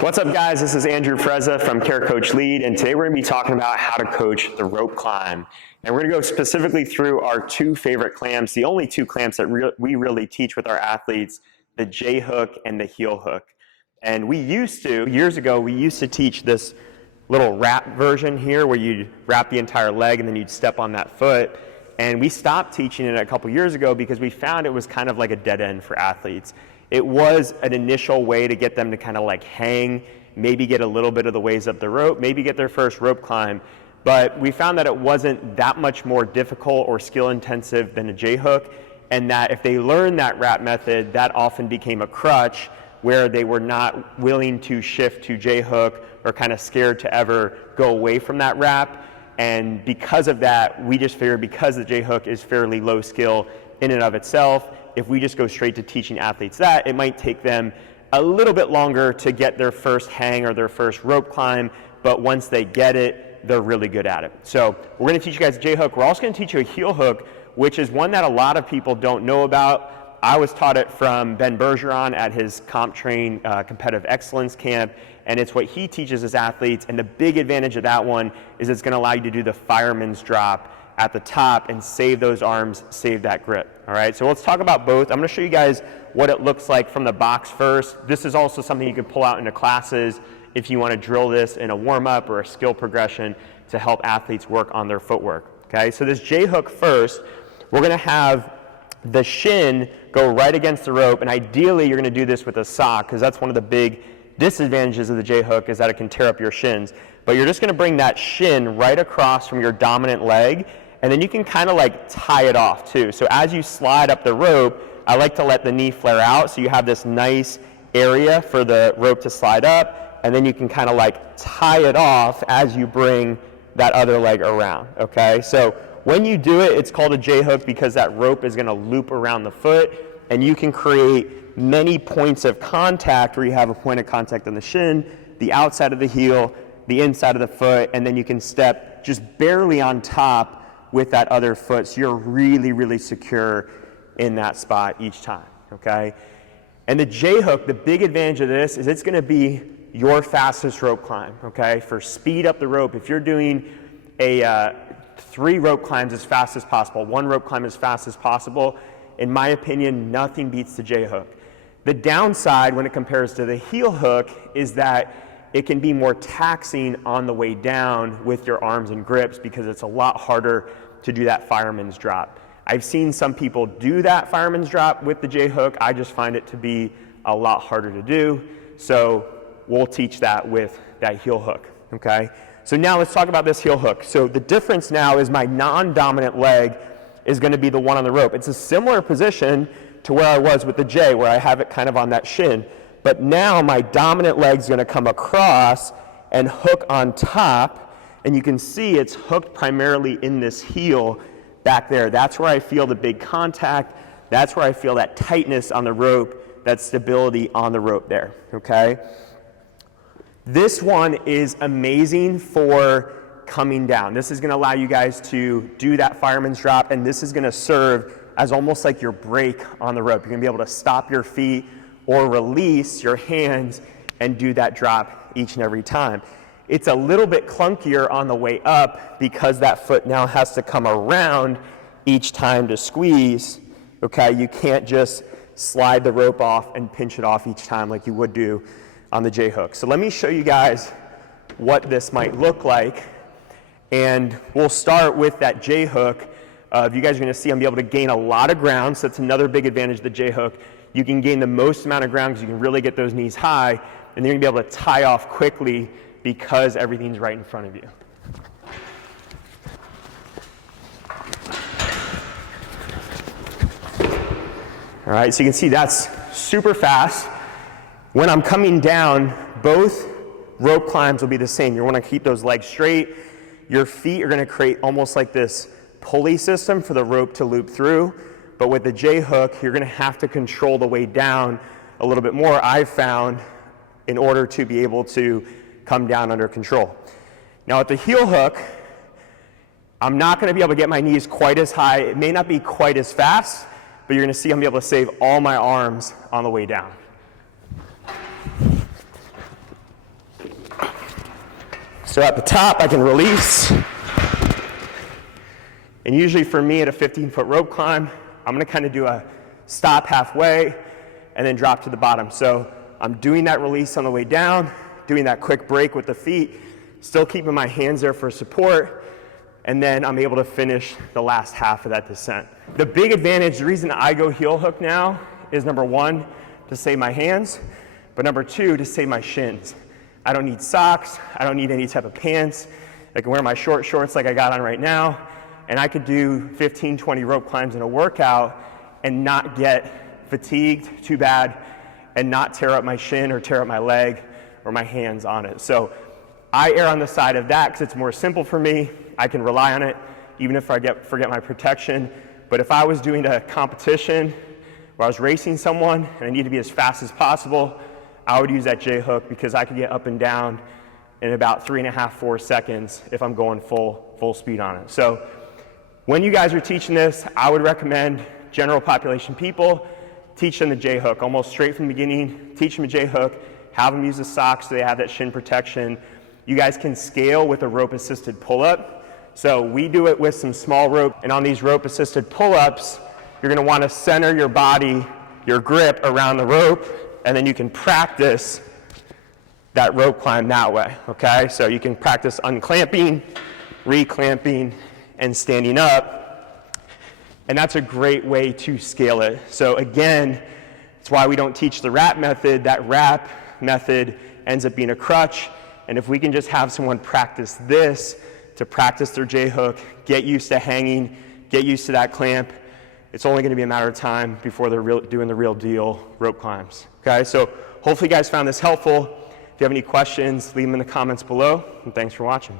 What's up, guys? This is Andrew Frezza from Care Coach Lead, and today we're going to be talking about how to coach the rope climb. And we're going to go specifically through our two favorite clamps, the only two clamps that we really teach with our athletes, the J hook and the heel hook. And years ago, we used to teach this little wrap version here where you'd wrap the entire leg and then you'd step on that foot. And we stopped teaching it a couple years ago because we found it was kind of like a dead end for athletes. It was an initial way to get them to kind of like hang, maybe get a little bit of the ways up the rope, maybe get their first rope climb. But we found that it wasn't that much more difficult or skill intensive than a J hook, and that if they learned that wrap method, that often became a crutch where they were not willing to shift to J hook or kind of scared to ever go away from that wrap. And because of that, we just figured because the J hook is fairly low skill in and of itself, if we just go straight to teaching athletes that, it might take them a little bit longer to get their first hang or their first rope climb, but once they get it, they're really good at it. So we're going to teach you guys a J hook. We're also going to teach you a heel hook, which is one that a lot of people don't know about. I was taught it from Ben Bergeron at his CompTrain Competitive Excellence Camp, and it's what he teaches his athletes. And the big advantage of that one is it's going to allow you to do the fireman's drop at the top and save those arms, save that grip. All right, so let's talk about both. I'm going to show you guys what it looks like from the box first. This is also something you can pull out into classes if you want to drill this in a warm-up or a skill progression to help athletes work on their footwork. Okay, so this J hook first, we're going to have the shin go right against the rope, and ideally you're going to do this with a sock because that's one of the big disadvantages of the J hook is that it can tear up your shins. But you're just going to bring that shin right across from your dominant leg, and then you can kind of like tie it off too. So as you slide up the rope, I like to let the knee flare out so you have this nice area for the rope to slide up, and then you can kind of like tie it off as you bring that other leg around, okay? So when you do it, it's called a J hook because that rope is going to loop around the foot, and you can create many points of contact where you have a point of contact on the shin, the outside of the heel, the inside of the foot, and then you can step just barely on top with that other foot, so you're really, really secure in that spot each time, okay? And the J hook, the big advantage of this is it's gonna be your fastest rope climb, okay? For speed up the rope, if you're doing a 3 rope climbs as fast as possible, 1 rope climb as fast as possible, in my opinion, nothing beats the J hook. The downside when it compares to the heel hook is that it can be more taxing on the way down with your arms and grips because it's a lot harder to do that fireman's drop. I've seen some people do that fireman's drop with the J hook. I just find it to be a lot harder to do. So we'll teach that with that heel hook, okay? So now let's talk about this heel hook. So the difference now is my non-dominant leg is going to be the one on the rope. It's a similar position to where I was with the J, where I have it kind of on that shin. But now my dominant leg's going to come across and hook on top, and you can see it's hooked primarily in this heel back there. That's where I feel the big contact. That's where I feel that tightness on the rope, that stability on the rope there, okay? This one is amazing for coming down. This is going to allow you guys to do that fireman's drop, and this is going to serve as almost like your brake on the rope. You're going to be able to stop your feet or release your hands and do that drop each and every time. It's a little bit clunkier on the way up because that foot now has to come around each time to squeeze, okay? You can't just slide the rope off and pinch it off each time like you would do on the J hook. So let me show you guys what this might look like, and we'll start with that J hook. You guys are gonna see I'm able to gain a lot of ground, so that's another big advantage of the J hook. You can gain the most amount of ground because you can really get those knees high, and then you're gonna be able to tie off quickly because everything's right in front of you. All right, so you can see that's super fast. When I'm coming down, both rope climbs will be the same. You wanna keep those legs straight. Your feet are gonna create almost like this pulley system for the rope to loop through. But with the J hook, you're gonna have to control the way down a little bit more, I've found, in order to be able to come down under control. Now at the heel hook, I'm not gonna be able to get my knees quite as high. It may not be quite as fast, but you're gonna see I'm gonna be able to save all my arms on the way down. So at the top, I can release. And usually for me at a 15-foot rope climb, I'm gonna kind of do a stop halfway and then drop to the bottom. So I'm doing that release on the way down, doing that quick break with the feet, still keeping my hands there for support, and then I'm able to finish the last half of that descent. The big advantage, the reason I go heel hook now is number one, to save my hands, but number two, to save my shins. I don't need socks, I don't need any type of pants. I can wear my short shorts like I got on right now, and I could do 15, 20 rope climbs in a workout and not get fatigued too bad and not tear up my shin or tear up my leg or my hands on it. So I err on the side of that because it's more simple for me. I can rely on it even if I forget my protection. But if I was doing a competition where I was racing someone and I need to be as fast as possible, I would use that J-hook because I could get up and down in about 3.5, 4 seconds if I'm going full speed on it. So when you guys are teaching this, I would recommend general population people, teach them the J-hook, almost straight from the beginning, teach them a J-hook, have them use the socks so they have that shin protection. You guys can scale with a rope-assisted pull-up. So we do it with some small rope, and on these rope-assisted pull-ups, you're gonna wanna center your body, your grip around the rope, and then you can practice that rope climb that way, okay? So you can practice unclamping, reclamping, and standing up, and that's a great way to scale it. So again, it's why we don't teach the wrap method. That wrap method ends up being a crutch, and if we can just have someone practice this to practice their J-hook, get used to hanging, get used to that clamp, it's only gonna be a matter of time before they're doing the real deal rope climbs, okay? So hopefully you guys found this helpful. If you have any questions, leave them in the comments below, and thanks for watching.